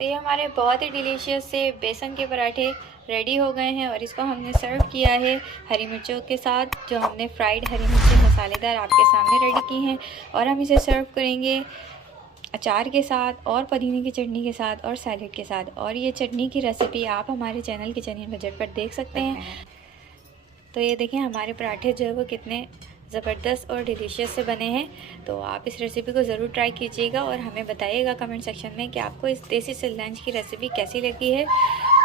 तो ये हमारे बहुत ही डिलीशियस से बेसन के पराठे रेडी हो गए हैं और इसको हमने सर्व किया है हरी मिर्चों के साथ, जो हमने फ्राइड हरी मिर्चें मसालेदार आपके सामने रेडी की हैं। और हम इसे सर्व करेंगे अचार के साथ और पुदीने की चटनी के साथ और सैलेड के साथ। और ये चटनी की रेसिपी आप हमारे चैनल किचन इन बजट पर देख सकते हैं। तो ये देखें हमारे पराठे जो है वो कितने ज़बरदस्त और डिलीशियस से बने हैं। तो आप इस रेसिपी को ज़रूर ट्राई कीजिएगा और हमें बताइएगा कमेंट सेक्शन में कि आपको इस देसी से लंच की रेसिपी कैसी लगी है।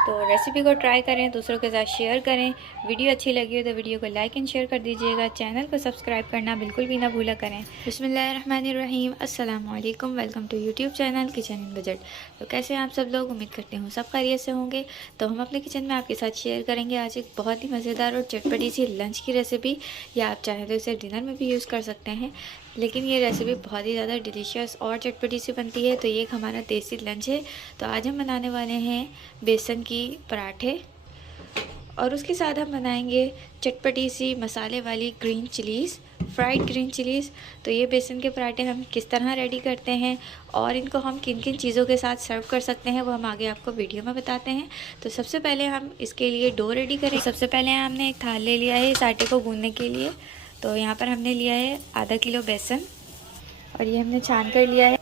तो रेसिपी को ट्राई करें, दूसरों के साथ शेयर करें। वीडियो अच्छी लगी हो तो वीडियो को लाइक एंड शेयर कर दीजिएगा। चैनल को सब्सक्राइब करना बिल्कुल भी ना भूला करें। बिस्मिल्लाहिर्रहमानिर्रहीम, अस्सलाम वालेकुम, welcome to YouTube channel kitchen in budget. तो कैसे हैं आप सब लोग? उम्मीद करते हूँ सब खैरियत से होंगे। तो हम अपने किचन में आपके साथ शेयर करेंगे आज एक बहुत ही मज़ेदार और चटपटी सी लंच की रेसिपी, या आप चाहें तो इसे डिनर में भी यूज़ कर सकते हैं। लेकिन ये रेसिपी बहुत ही ज़्यादा डिलीशियस और चटपटी सी बनती है। तो ये एक हमारा देसी लंच है। तो आज हम बनाने वाले हैं बेसन की पराठे और उसके साथ हम बनाएंगे चटपटी सी मसाले वाली green chillies, fried green chillies. तो ये बेसन के पराठे हम किस तरह रेडी करते हैं और इनको हम किन किन चीज़ों के साथ सर्व कर सकते हैं वो हम आगे आपको वीडियो में बताते हैं। तो सबसे पहले हम इसके लिए डो रेडी करें। तो सबसे पहले हमने एक थाल ले लिया है इस आटे को गूंदने के लिए। तो यहाँ पर हमने लिया है आधा किलो बेसन और ये हमने छान कर लिया है।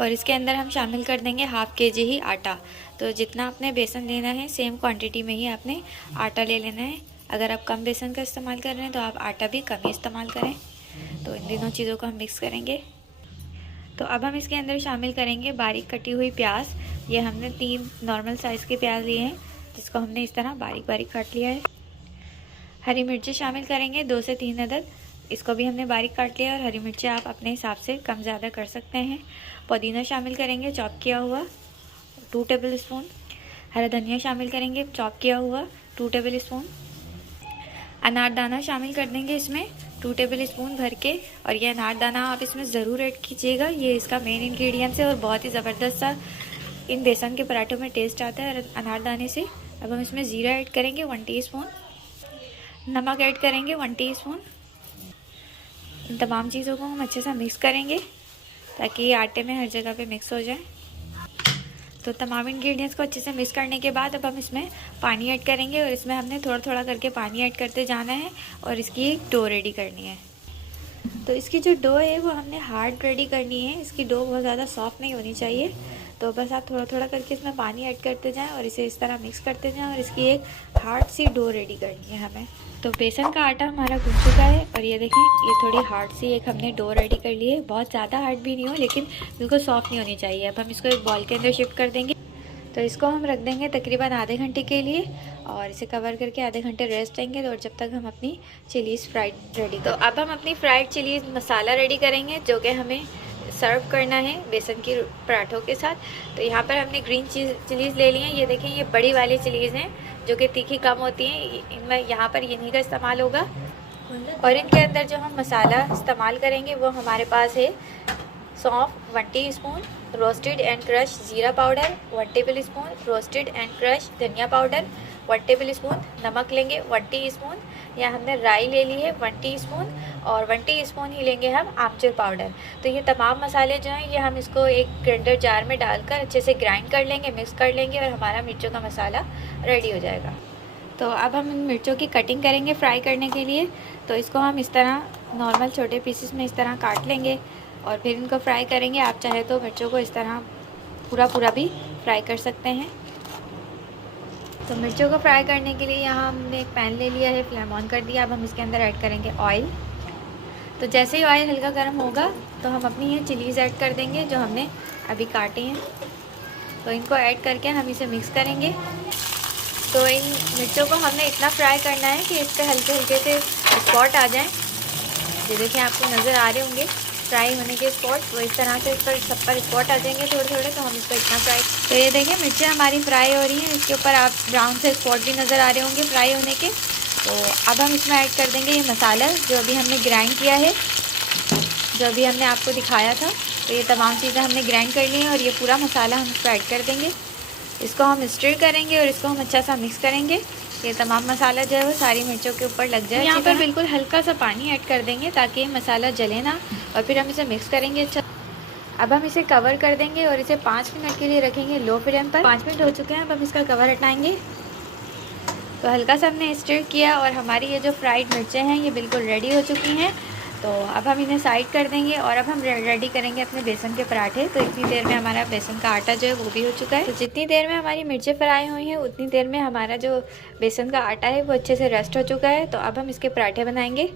और इसके अंदर हम शामिल कर देंगे हाफ़ केजी ही आटा। तो जितना आपने बेसन लेना है सेम क्वांटिटी में ही आपने आटा ले लेना है। अगर आप कम बेसन का इस्तेमाल कर रहे हैं तो आप आटा भी कम ही इस्तेमाल करें। तो इन दोनों चीज़ों को हम मिक्स करेंगे। तो अब हम इसके अंदर शामिल करेंगे बारीक कटी हुई प्याज। ये हमने 3 नॉर्मल साइज़ के प्याज लिए हैं जिसको हमने इस तरह बारीक बारीक काट लिया है। हरी मिर्ची शामिल करेंगे 2 से 3 अदद, इसको भी हमने बारीक काट लिया। और हरी मिर्ची आप अपने हिसाब से कम ज़्यादा कर सकते हैं। पुदीना शामिल करेंगे चॉप किया हुआ 2 टेबल स्पून। हरा धनिया शामिल करेंगे चॉप किया हुआ 2 टेबल स्पून। अनारदाना शामिल कर देंगे इसमें 2 टेबल स्पून भर के। और ये अनारदाना आप इसमें ज़रूर ऐड कीजिएगा, ये इसका मेन इंग्रेडिएंट्स है और बहुत ही ज़बरदस्त सा इन बेसन के पराठों में टेस्ट आता है अनारदाने से। अब हम इसमें ज़ीरा ऐड करेंगे 1 टीस्पून, नमक ऐड करेंगे 1 टीस्पून। इन तमाम चीज़ों को हम अच्छे से मिक्स करेंगे ताकि ये आटे में हर जगह पे मिक्स हो जाए। तो तमाम इंग्रेडिएंट्स को अच्छे से मिक्स करने के बाद अब हम इसमें पानी ऐड करेंगे और इसमें हमने थोड़ा थोड़ा करके पानी ऐड करते जाना है और इसकी एक डो रेडी करनी है। तो इसकी जो डो है वो हमने हार्ड रेडी करनी है, इसकी डो बहुत ज़्यादा सॉफ्ट नहीं होनी चाहिए। तो बस आप थोड़ा थोड़ा करके इसमें पानी ऐड करते जाएं और इसे इस तरह मिक्स करते जाएं और इसकी एक हार्ड सी डो रेडी करनी है हमें। तो बेसन का आटा हमारा गूंथ चुका है और ये देखें ये थोड़ी हार्ड सी एक हमने डो रेडी कर ली है। बहुत ज़्यादा हार्ड भी नहीं हो लेकिन बिल्कुल सॉफ्ट नहीं होनी चाहिए। अब हम इसको एक बॉल के अंदर शिफ्ट कर देंगे। तो इसको हम रख देंगे तकरीबन आधे घंटे के लिए और इसे कवर करके आधे घंटे रेस्ट देंगे। और जब तक हम अपनी चिलीज़ फ्राइड रेडी, तो अब हम अपनी फ्राइड चिलीज़ मसाला रेडी करेंगे जो कि हमें सर्व करना है बेसन की पराठों के साथ। तो यहाँ पर हमने ग्रीन चिलीज़ ले ली है। ये देखें ये बड़ी वाली चिलीज़ हैं जो कि तीखी कम होती हैं, इनमें यहाँ पर इन्हीं का इस्तेमाल होगा। और इनके अंदर जो हम मसाला इस्तेमाल करेंगे वो हमारे पास है सौंफ 1 टीस्पून, रोस्टेड एंड क्रश ज़ीरा powder 1 table spoon, roasted and crush धनिया पाउडर 1 टेबल स्पून, नमक लेंगे 1 टीस्पून, या हमने राई ले ली है 1 टीस्पून और 1 टीस्पून ही लेंगे हम आमचूर पाउडर। तो ये तमाम मसाले जो हैं ये हम इसको एक ग्राइंडर जार में डालकर अच्छे से ग्राइंड कर लेंगे, मिक्स कर लेंगे और हमारा मिर्चों का मसाला रेडी हो जाएगा। तो अब हम इन मिर्चों की कटिंग करेंगे फ्राई करने के लिए। तो इसको हम इस तरह नॉर्मल छोटे पीसेस में इस तरह काट लेंगे और फिर इनको फ्राई करेंगे। आप चाहे तो मिर्चों को इस तरह पूरा भी फ्राई कर सकते हैं। तो मिर्चों को फ्राई करने के लिए यहाँ हमने एक पैन ले लिया है, फ्लेम ऑन कर दिया। अब हम इसके अंदर ऐड करेंगे ऑयल। तो जैसे ही ऑयल हल्का गर्म होगा तो हम अपनी ये चिलीज़ ऐड कर देंगे जो हमने अभी काटी हैं। तो इनको ऐड करके हम इसे मिक्स करेंगे। तो इन मिर्चों को हमने इतना फ्राई करना है कि इस पर हल्के हल्के से स्पॉट आ जाएँ। ये देखिए आपको नज़र आ रहे होंगे फ्राई होने के स्पॉट, वो इस तरह से इस पर सब पर स्पॉट आ जाएंगे थोड़े थोड़े। तो हम इसको इतना फ्राई, तो ये देखिए मिर्चें हमारी फ्राई हो रही हैं, इसके ऊपर आप ब्राउन से स्पॉट भी नज़र आ रहे होंगे फ्राई होने के। तो अब हम इसमें ऐड कर देंगे ये मसाला जो अभी हमने ग्राइंड किया है, जो अभी हमने आपको दिखाया था। तो ये तमाम चीज़ें हमने ग्राइंड कर ली हैं और ये पूरा मसाला हम इसको ऐड कर देंगे। इसको हम स्टर करेंगे और इसको हम अच्छा सा मिक्स करेंगे। ये तमाम मसाला जो है वो सारी मिर्चों के ऊपर लग जाए। यहाँ पर बिल्कुल हल्का सा पानी ऐड कर देंगे ताकि मसाला जले ना, और फिर हम इसे मिक्स करेंगे अच्छा। अब हम इसे कवर कर देंगे और इसे 5 मिनट के लिए रखेंगे लो फ्लेम पर। 5 मिनट हो चुके हैं, अब हम इसका कवर हटाएंगे। तो हल्का सा हमने स्टिर किया और हमारी ये जो फ्राइड मिर्चें हैं ये बिल्कुल रेडी हो चुकी हैं। तो अब हम इन्हें साइड कर देंगे और अब हम रेडी करेंगे अपने बेसन के पराठे। तो इतनी देर में हमारा बेसन का आटा जो है वो भी हो चुका है। तो जितनी देर में हमारी मिर्चें फ्राई हुई हैं उतनी देर में हमारा जो बेसन का आटा है वो अच्छे से रेस्ट हो चुका है। तो अब हम इसके पराठे बनाएंगे।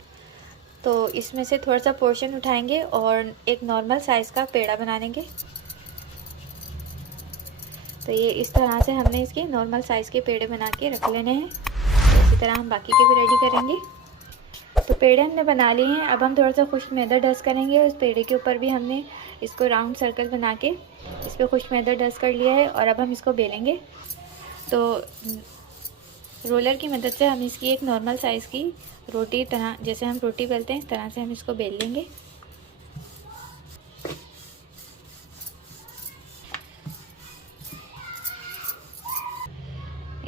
तो इसमें से थोड़ा सा पोर्शन उठाएंगे और एक नॉर्मल साइज़ का पेड़ा बना लेंगे। तो ये इस तरह से हमने इसके नॉर्मल साइज़ के पेड़े बना के रख लेने हैं। तो इसी तरह हम बाकी के भी रेडी करेंगे। तो पेड़े हमने बना लिए हैं। अब हम थोड़ा सा खुश्क मैदा डस्ट करेंगे। उस पेड़े के ऊपर भी हमने इसको राउंड सर्कल बना के इस पर खुश्क मैदा डस्ट कर लिया है और अब हम इसको बेलेंगे। तो रोलर की मदद से हम इसकी एक नॉर्मल साइज़ की रोटी तरह, जैसे हम रोटी बेलते हैं तरह से हम इसको बेल लेंगे।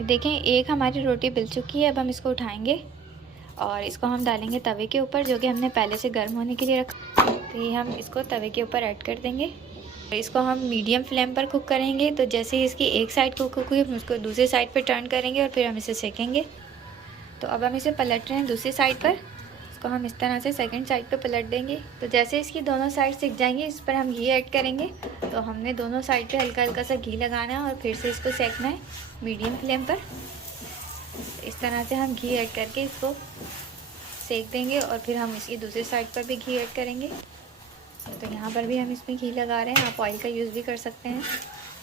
देखें एक हमारी रोटी बिल चुकी है। अब हम इसको उठाएंगे और इसको हम डालेंगे तवे के ऊपर, जो कि हमने पहले से गर्म होने के लिए रखा। तो ये हम इसको तवे के ऊपर ऐड कर देंगे। इसको हम मीडियम फ्लेम पर कुक करेंगे। तो जैसे ही इसकी एक साइड कुक हुई हम उसको दूसरी साइड पर टर्न करेंगे और फिर हम इसे सेकेंगे। तो अब हम इसे पलट रहे हैं दूसरी साइड पर। इसको हम इस तरह से सेकंड साइड पे पलट देंगे। तो जैसे इसकी दोनों साइड सिक जाएंगी इस पर हम घी ऐड करेंगे। तो हमने दोनों साइड पे हल्का हल्का सा घी लगाना है और फिर से इसको सेकना है मीडियम फ्लेम पर। इस तरह से हम घी ऐड करके इसको सेक देंगे और फिर हम इसकी दूसरी साइड पर भी घी ऐड करेंगे। तो यहाँ पर भी हम इसमें घी लगा रहे हैं। आप ऑयल का यूज़ भी कर सकते हैं,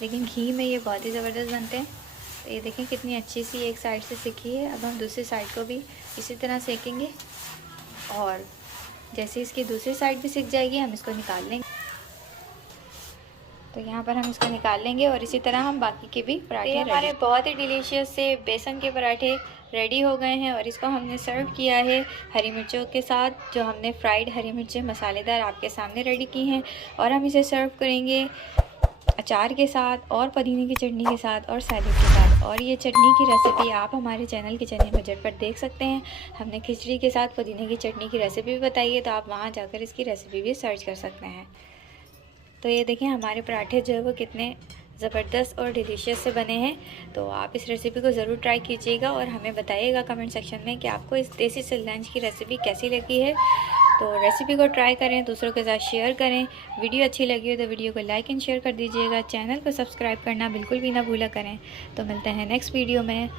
लेकिन घी में ये बहुत ही ज़बरदस्त बनते हैं। तो ये देखें कितनी अच्छी सी एक साइड से सिकी है। अब हम दूसरी साइड को भी इसी तरह सेकेंगे और जैसे इसकी दूसरी साइड भी सिक जाएगी हम इसको निकाल लेंगे। तो यहाँ पर हम इसको निकाल लेंगे और इसी तरह हम बाकी के भी पराठे हमारे बहुत ही डिलीशियस से बेसन के पराठे रेडी हो गए हैं और इसको हमने सर्व किया है हरी मिर्चों के साथ, जो हमने फ्राइड हरी मिर्चें मसालेदार आपके सामने रेडी की हैं। और हम इसे सर्व करेंगे अचार के साथ और पुदीने की चटनी के साथ और सैलेड के साथ। और ये चटनी की रेसिपी आप हमारे चैनल किचन में झटपट देख सकते हैं। हमने खिचड़ी के साथ पुदीने की चटनी की रेसिपी भी बताई है, तो आप वहाँ जाकर इसकी रेसिपी भी सर्च कर सकते हैं। तो ये देखें हमारे पराठे जो है वो कितने ज़बरदस्त और डिलीशियस से बने हैं। तो आप इस रेसिपी को ज़रूर ट्राई कीजिएगा और हमें बताइएगा कमेंट सेक्शन में कि आपको इस देसी से लंच की रेसिपी कैसी लगी है। तो रेसिपी को ट्राई करें, दूसरों के साथ शेयर करें। वीडियो अच्छी लगी हो तो वीडियो को लाइक एंड शेयर कर दीजिएगा। चैनल को सब्सक्राइब करना बिल्कुल भी ना भूला करें। तो मिलते हैं नेक्स्ट वीडियो में।